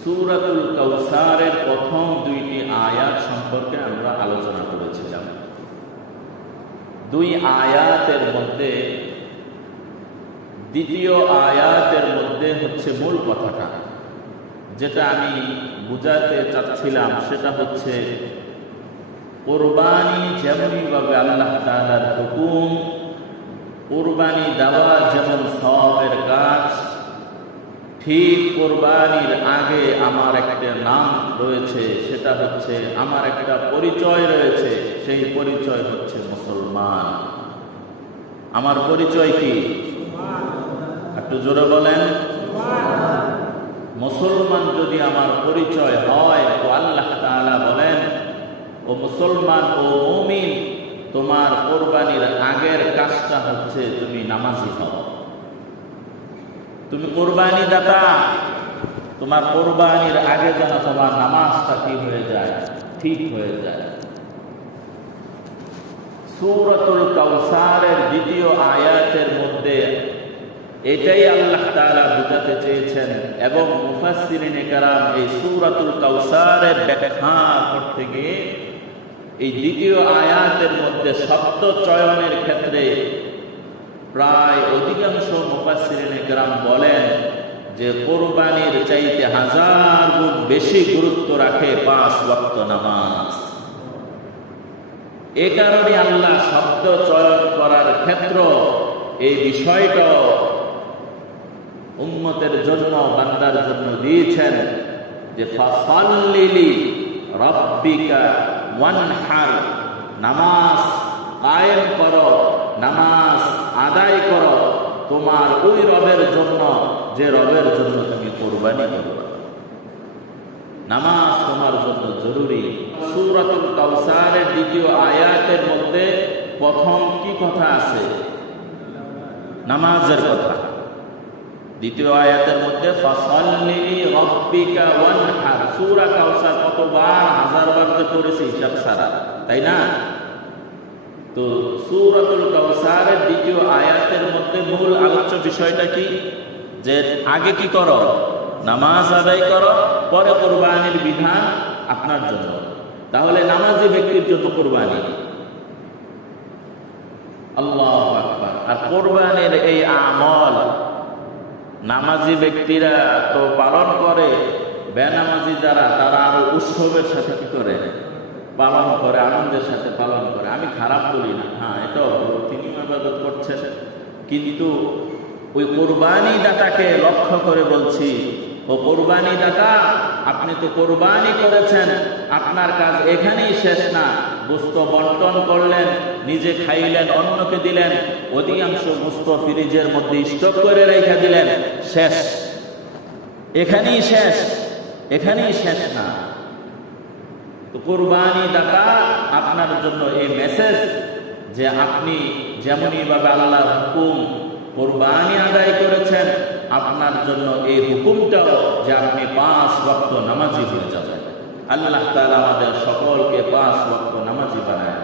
সূরাতুল কাউসারের প্রথম দুইটি আয়াত সম্পর্কে আমরা আলোচনা করেছিলাম। দুই আয়াতের মধ্যে দ্বিতীয় আয়াতের মধ্যে হচ্ছে মূল কথাটা, যেটা আমি বুঝাতে চাচ্ছিলাম, সেটা হচ্ছে কোরবানি যেমনইভাবে আল্লাহ তাআলার হুকুম, কোরবানি দেওয়া যেমন সওয়াবের কাজ, ঠিক কোরবানির আগে আমার একটা নাম রয়েছে, সেটা হচ্ছে আমার একটা পরিচয় রয়েছে, সেই পরিচয় হচ্ছে মুসলমান। আমার পরিচয় কি? একটু জোরে বলেন। মুসলমান যদি আমার পরিচয় হয়, তো আল্লাহ তাআলা বলেন, ও মুসলমান, ও মুমিন, তোমার কোরবানির আগের কাজটা হচ্ছে তুমি নামাজি হও। তুমি কোরবানি দাতা, তোমার কোরবানির আগে যেন তোমার নামাজটা কি হয়ে যায়? ঠিক হয়ে যায়। সূরাতুল কাউসারের দ্বিতীয় আয়াতের মধ্যে এটাই আল্লাহ তাআলা বুঝাতে চেয়েছেন, এবং মুফাসসিরিনে কেরাম এই সূরাতুল কাউসারের ব্যাখ্যা করতে গিয়ে এই দ্বিতীয় আয়াতের মধ্যে শব্দ চয়নের ক্ষেত্রে প্রায় অধিকাংশ মুফাসসিরিনে কেরাম বলেন যে কোরবানির চাইতে 1000 গুণ বেশি গুরুত্ব রাখে 5 ওয়াক্ত নামাজ। এ কারণে আল্লাহ শব্দ চয়ন করার ক্ষেত্র এই বিষয়টা উম্মতের জন্য, বান্দার জন্য দিয়েছেন যে ফাসাল্লি রাব্বিকা ওয়ানহার, নামাজ কায়েম করো, নামাজ আদায় করো তোমার ওই রবের জন্য যে রবের জন্য তুমি কোরবানি করবে। নামাজ তোমার জন্য জরুরি। সূরাতুল কাউসারের দ্বিতীয় আয়াতের মধ্যে প্রথম কি কথা আছে? নামাজের কথা। দ্বিতীয় আয়াতের মধ্যে ফাসাল্লি রাব্বিকা ওয়ানহার। সূরা কাউসার কতবার, 1000 বার যে পড়েছি হিসাব ছাড়া, তাই না? তো সূরাতুল কাউসারের দ্বিতীয় আয়াতের মধ্যে মূল আলোচ্য বিষয়টা কি? যে আগে কি করো? নামাজ আদায় করো, পরে কোরবানির বিধান আপনার জন্য। তাহলে নামাজি ব্যক্তির জন্য কোরবানি। আল্লাহু আকবার। আর কোরবানির এই আমল নামাজি ব্যক্তিরা তো পালন করে, বেনামাজি যারা, তারা আরো উৎসবের সাথে কি করে পালন করে, আনন্দের সাথে পালন করে। আমি খারাপ বলি না, হ্যাঁ, এটা তিনি ইবাদত করছেন, কিন্তু ওই কোরবানি দাতাকে লক্ষ্য করে বলছি, ও কোরবানি দাতা, আপনি তো কোরবানি করেছেন, আপনার কাজ এখানেই শেষ না। গোস্ত বন্টন করলেন, নিজে খাইলেন, অন্যকে দিলেন, অধিকাংশ গোস্ত ফ্রিজের মধ্যে স্টক করে রেখে দিলেন, শেষ, এখানেই শেষ, এখানেই শেষ না। তো কোরবানি দাতা আপনার জন্য এই মেসেজ যে আপনি যেমনই ভাবে আল্লাহর হুকুম কোরবানি আদায় করেছেন, আপনার জন্য এই হুকুমটাও যে আপনি 5 ওয়াক্ত নামাজি হয়ে যাবেন। আল্লাহ তাআলা আমাদের সকলকে 5 ওয়াক্ত নামাজি বানায়।